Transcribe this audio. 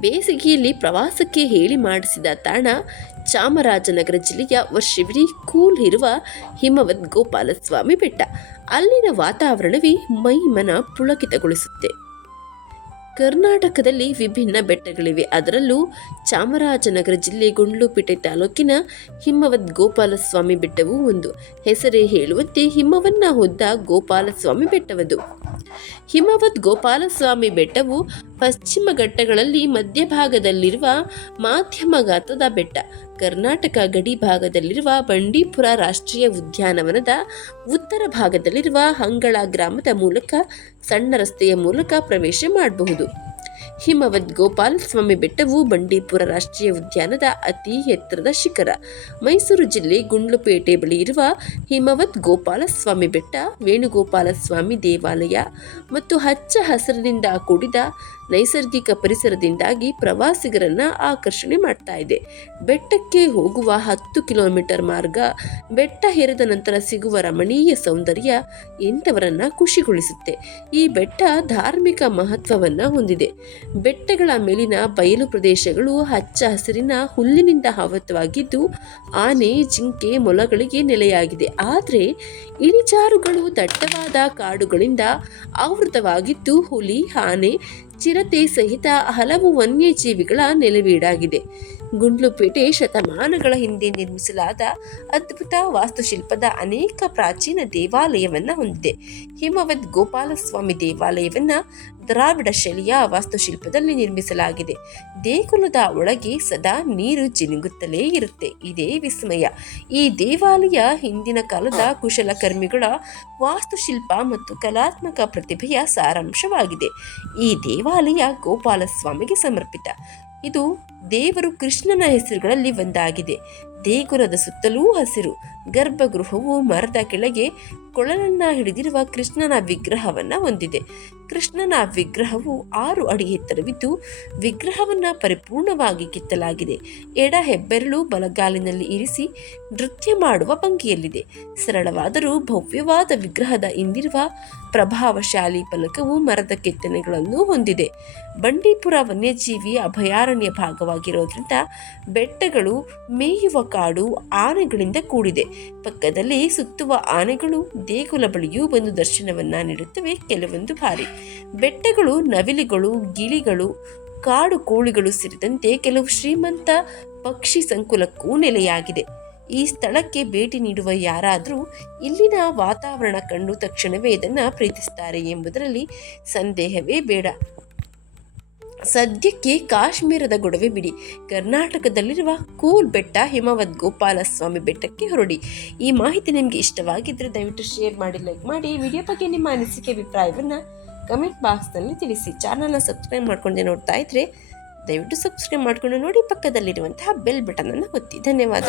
ಬೇಸಿಗೆಯಲ್ಲಿ ಪ್ರವಾಸಕ್ಕೆ ಹೇಳಿ ಮಾಡಿಸಿದ ತಾಣ ಚಾಮರಾಜನಗರ ಜಿಲ್ಲೆಯ ವರ್ಷವಿಡೀ ಕೂಲ್ ಇರುವ ಹಿಮವದ್ ಗೋಪಾಲಸ್ವಾಮಿ ಬೆಟ್ಟ. ಅಲ್ಲಿನ ವಾತಾವರಣವೇ ಮೈ ಮನ ಪುಳಕಿತಗೊಳಿಸುತ್ತೆ. ಕರ್ನಾಟಕದಲ್ಲಿ ವಿಭಿನ್ನ ಬೆಟ್ಟಗಳಿವೆ. ಅದರಲ್ಲೂ ಚಾಮರಾಜನಗರ ಜಿಲ್ಲೆ ಗುಂಡ್ಲುಪೇಟೆ ತಾಲೂಕಿನ ಹಿಮವದ್ ಗೋಪಾಲಸ್ವಾಮಿ ಬೆಟ್ಟವು ಒಂದು. ಹೆಸರೇ ಹೇಳುವಂತೆ ಹಿಮವನ್ನ ಹೊದ್ದ ಗೋಪಾಲಸ್ವಾಮಿ ಬೆಟ್ಟವದು. ಹಿಮವದ್ ಗೋಪಾಲಸ್ವಾಮಿ ಬೆಟ್ಟವು ಪಶ್ಚಿಮ ಘಟ್ಟಗಳಲ್ಲಿ ಮಧ್ಯಭಾಗದಲ್ಲಿರುವ ಮಾಧ್ಯಮ ಗಾತ್ರದ ಬೆಟ್ಟ. ಕರ್ನಾಟಕ ಗಡಿ ಭಾಗದಲ್ಲಿರುವ ಬಂಡೀಪುರ ರಾಷ್ಟ್ರೀಯ ಉದ್ಯಾನವನದ ಉತ್ತರ ಭಾಗದಲ್ಲಿರುವ ಹಂಗಳ ಗ್ರಾಮದ ಮೂಲಕ ಸಣ್ಣ ರಸ್ತೆಯ ಮೂಲಕ ಪ್ರವೇಶ ಮಾಡಬಹುದು. ಹಿಮವದ್ ಗೋಪಾಲಸ್ವಾಮಿ ಬೆಟ್ಟವು ಬಂಡೀಪುರ ರಾಷ್ಟ್ರೀಯ ಉದ್ಯಾನದ ಅತಿ ಎತ್ತರದ ಶಿಖರ. ಮೈಸೂರು ಜಿಲ್ಲೆ ಗುಂಡ್ಲುಪೇಟೆ ಬಳಿ ಇರುವ ಹಿಮವದ್ ಗೋಪಾಲಸ್ವಾಮಿ ಬೆಟ್ಟ ವೇಣುಗೋಪಾಲಸ್ವಾಮಿ ದೇವಾಲಯ ಮತ್ತು ಹಚ್ಚ ಹಸಿರಿನಿಂದ ಕೂಡಿದ ನೈಸರ್ಗಿಕ ಪರಿಸರದಿಂದಾಗಿ ಪ್ರವಾಸಿಗರನ್ನ ಆಕರ್ಷಣೆ ಮಾಡ್ತಾ ಇದೆ. ಬೆಟ್ಟಕ್ಕೆ ಹೋಗುವ ಹತ್ತು ಕಿಲೋಮೀಟರ್ ಮಾರ್ಗ, ಬೆಟ್ಟ ಹೇರಿದ ನಂತರ ಸಿಗುವ ರಮಣೀಯ ಸೌಂದರ್ಯ ಎಂಥವರನ್ನ ಖುಷಿಗೊಳಿಸುತ್ತೆ. ಈ ಬೆಟ್ಟ ಧಾರ್ಮಿಕ ಮಹತ್ವವನ್ನ ಹೊಂದಿದೆ. ಬೆಟ್ಟಗಳ ಮೇಲಿನ ಬಯಲು ಪ್ರದೇಶಗಳು ಹಚ್ಚ ಹಸಿರಿನ ಹುಲ್ಲಿನಿಂದ ಆವೃತವಾಗಿದ್ದು, ಆನೆ, ಜಿಂಕೆ, ಮೊಲಗಳಿಗೆ ನೆಲೆಯಾಗಿದೆ. ಆದರೆ, ಇಳಿಜಾರುಗಳು ದಟ್ಟವಾದ ಕಾಡುಗಳಿಂದ ಆವೃತವಾಗಿದ್ದು, ಹುಲಿ, ಆನೆ ಚಿರತೆ ಸಹಿತ ಹಲವು ವನ್ಯಜೀವಿಗಳ ನೆಲೆವೀಡಾಗಿದೆ. ಗುಂಡ್ಲುಪೇಟೆ ಶತಮಾನಗಳ ಹಿಂದೆ ನಿರ್ಮಿಸಲಾದ ಅದ್ಭುತ ವಾಸ್ತುಶಿಲ್ಪದ ಅನೇಕ ಪ್ರಾಚೀನ ದೇವಾಲಯವನ್ನ ಹೊಂದಿದೆ. ಹಿಮವದ್ ಗೋಪಾಲಸ್ವಾಮಿ ದೇವಾಲಯವನ್ನ ದ್ರಾವಿಡ ಶೈಲಿಯ ವಾಸ್ತುಶಿಲ್ಪದಲ್ಲಿ ನಿರ್ಮಿಸಲಾಗಿದೆ. ದೇಗುಲದ ಒಳಗೆ ಸದಾ ನೀರು ಜಿನುಗುತ್ತಲೇ ಇರುತ್ತೆ. ಇದೇ ವಿಸ್ಮಯ. ಈ ದೇವಾಲಯ ಹಿಂದಿನ ಕಾಲದ ಕುಶಲಕರ್ಮಿಗಳ ವಾಸ್ತುಶಿಲ್ಪ ಮತ್ತು ಕಲಾತ್ಮಕ ಪ್ರತಿಭೆಯ ಸಾರಾಂಶವಾಗಿದೆ. ಈ ದೇವಾಲಯ ಗೋಪಾಲಸ್ವಾಮಿಗೆ ಸಮರ್ಪಿತ. ಇದು ದೇವರು ಕೃಷ್ಣನ ಹೆಸರುಗಳಲ್ಲಿ ಒಂದಾಗಿದೆ. ದೇಗುಲದ ಸುತ್ತಲೂ ಹಸಿರು ಗರ್ಭಗೃಹವು ಮರದ ಕೆಳಗೆ ಕೊಳಲನ್ನ ಹಿಡಿದಿರುವ ಕೃಷ್ಣನ ವಿಗ್ರಹವನ್ನ ಹೊಂದಿದೆ. ಕೃಷ್ಣನ ವಿಗ್ರಹವು ಆರು ಅಡಿ ಎತ್ತರವಿದ್ದು, ವಿಗ್ರಹವನ್ನ ಪರಿಪೂರ್ಣವಾಗಿ ಕೆತ್ತಲಾಗಿದೆ. ಎಡ ಹೆಬ್ಬೆರಳು ಬಲಗಾಲಿನಲ್ಲಿ ಇರಿಸಿ ನೃತ್ಯ ಮಾಡುವ ಭಂಗಿಯಲ್ಲಿದೆ. ಸರಳವಾದರೂ ಭವ್ಯವಾದ ವಿಗ್ರಹದ ಹಿಂದಿರುವ ಪ್ರಭಾವಶಾಲಿ ಫಲಕವು ಮರದ ಕೆತ್ತನೆಗಳನ್ನು ಹೊಂದಿದೆ. ಬಂಡೀಪುರ ವನ್ಯಜೀವಿ ಅಭಯಾರಣ್ಯ ಭಾಗವಾಗಿರೋದ್ರಿಂದ ಬೆಟ್ಟಗಳು ಮೇಯುವ ಕಾಡು ಆನೆಗಳಿಂದ ಕೂಡಿದೆ. ಪಕ್ಕದಲ್ಲಿ ಸುತ್ತುವ ಆನೆಗಳು ದೇಗುಲ ಬಳಿಯೂ ಬಂದು ದರ್ಶನವನ್ನ ನೀಡುತ್ತವೆ ಕೆಲವೊಂದು ಬಾರಿ. ಬೆಟ್ಟಗಳು, ನವಿಲುಗಳು, ಗಿಳಿಗಳು, ಕಾಡು ಕೋಳಿಗಳು ಸೇರಿದಂತೆ ಕೆಲವು ಶ್ರೀಮಂತ ಪಕ್ಷಿ ಸಂಕುಲಕ್ಕೂ ನೆಲೆಯಾಗಿದೆ. ಈ ಸ್ಥಳಕ್ಕೆ ಭೇಟಿ ನೀಡುವ ಯಾರಾದರೂ ಇಲ್ಲಿನ ವಾತಾವರಣ ಕಂಡು ತಕ್ಷಣವೇ ಇದನ್ನು ಪ್ರೀತಿಸ್ತಾರೆ ಎಂಬುದರಲ್ಲಿ ಸಂದೇಹವೇ ಬೇಡ. ಸದ್ಯಕ್ಕೆ ಕಾಶ್ಮೀರದ ಗೊಡವೆ ಬಿಡಿ. ಕರ್ನಾಟಕದಲ್ಲಿರುವ ಕೂಲ್ ಬೆಟ್ಟ ಹಿಮವದ್ ಗೋಪಾಲಸ್ವಾಮಿ ಬೆಟ್ಟಕ್ಕೆ ಹೊರಡಿ. ಈ ಮಾಹಿತಿ ನಿಮಗೆ ಇಷ್ಟವಾಗಿದ್ದರೆ ದಯವಿಟ್ಟು ಶೇರ್ ಮಾಡಿ, ಲೈಕ್ ಮಾಡಿ. ವಿಡಿಯೋ ಬಗ್ಗೆ ನಿಮ್ಮ ಅನಿಸಿಕೆ, ಅಭಿಪ್ರಾಯವನ್ನು ಕಮೆಂಟ್ ಬಾಕ್ಸ್ನಲ್ಲಿ ತಿಳಿಸಿ. ಚಾನಲ್ನ ಸಬ್ಸ್ಕ್ರೈಬ್ ಮಾಡ್ಕೊಂಡೆ ನೋಡ್ತಾ ಇದ್ರೆ ದಯವಿಟ್ಟು ಸಬ್ಸ್ಕ್ರೈಬ್ ಮಾಡ್ಕೊಂಡು ನೋಡಿ ಪಕ್ಕದಲ್ಲಿರುವಂತಹ ಬೆಲ್ ಬಟನನ್ನು ಒತ್ತಿ. ಧನ್ಯವಾದ.